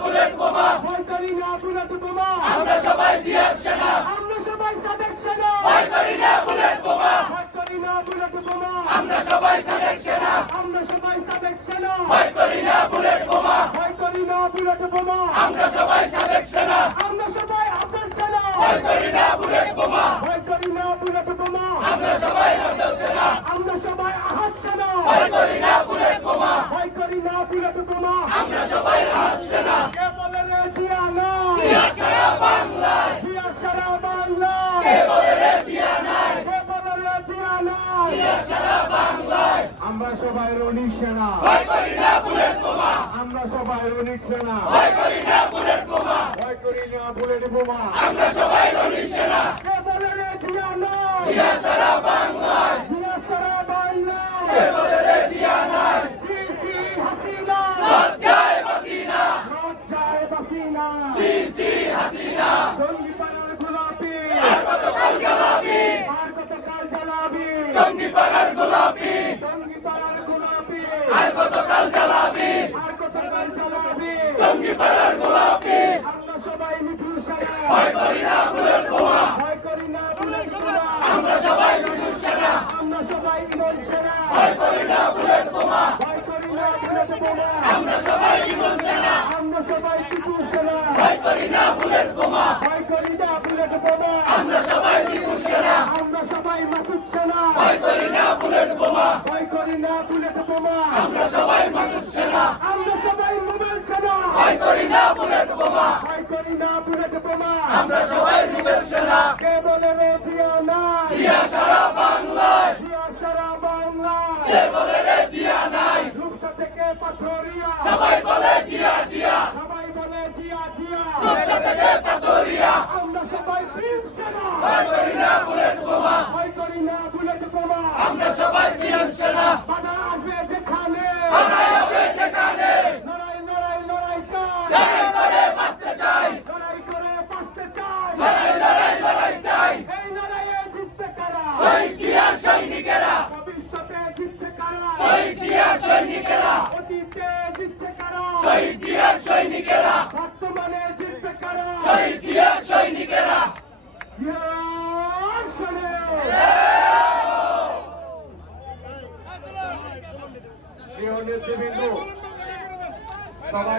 bullet বোমা ভয় করি না বুলেট বোমা আমরা সবাই জিয়ার সেনা আমরা সবাই সাদেক সেনা ভয় করি না বুলেট বোমা ভয় করি না বুলেট বোমা আমরা সবাই সাদেক সেনা আমরা সবাই সাদেক সেনা ভয় করি না বুলেট বোমা ভয় করি না বুলেট বোমা আমরা সবাই সাদেক সেনা আমরা সবাই আফগান সেনা ভয় করি না বুলেট বোমা ভয় করি না বুলেট বোমা আমরা সবাই আফগান সেনা আমরা সবাই আহাদ সেনা ভয় করি না বুলেট বোমা ভয় করি না বুলেট বোমা আমরা সবাই আহাদ সেনা কে বলে রে জিয়া নাই জিয়া সারা বাংলায় জিয়া সারা বাংলায় কে বলে রে জিয়া নাই কে বলে রে জিয়া নাই জিয়া সারা বাংলায় আমরা সবাই রণিক সেনা ভয় করি না বুলেট বোমা আমরা সবাই রণিক সেনা ভয় করি না বুলেট বোমা ভয় করি না বুলেট বোমা আমরা সবাই রণিক সেনা কে বলে রে জিয়া নাই জিয়া সারা বাংলায় জিয়া সারা বাংলায় কে বলে রে জিয়া নাই সিসি হাসিনা লজ্জায় বাসিনা লজ্জায় বাসিনা সিসি হাসিনা টঙ্গিপাড়ার গোলাপি আর কতকাল জ্বালাবি আর কতকাল জ্বালাবি টঙ্গিপাড়ার গোলাপি টঙ্গিপাড়ার গোলাপি আর কতকাল জ্বালাবি আর কতকাল জ্বালাবি টঙ্গিপাড়ার গোলাপি আমরা সবাই মিঠুর সেনা ভয় করি না বুলেট বোমা ভয় করি না বুলেট বোমা আমরা সবাই মিঠুর সেনা আমরা সবাই ইমন সেনা ভয় করি না বুলেট বোমা ভয় করি না বুলেট বোমা আমরা সবাই ইমন সেনা আমরা সবাই মিঠুর সেনা ভয় করি না বুলেট বোমা ভয় করি না বুলেট বোমা আমরা সবাই মিঠুর সেনা আমরা সবাই মাসুদ সেনা ভয় করি না বুলেট বোমা ভয় করি না বুলেট বোমা আমরা সবাই মাসুদ সেনা আমরা সবাই মোবাইল সেনা ভয় করি না বুলেট বোমা ভয় করি না বুলেট বোমা আমরা সবাই রুবেশ সেনা কে বলে রে জিয়া নাই জিয়া সারা বাংলায় জিয়া সারা বাংলায় কে বলে রে জিয়া নাই রূপসা থেকে পাথরিয়া সবাই বলে জিয়া জিয়া সবাই বলে জিয়া জিয়া রূপসা থেকে পাথরিয়া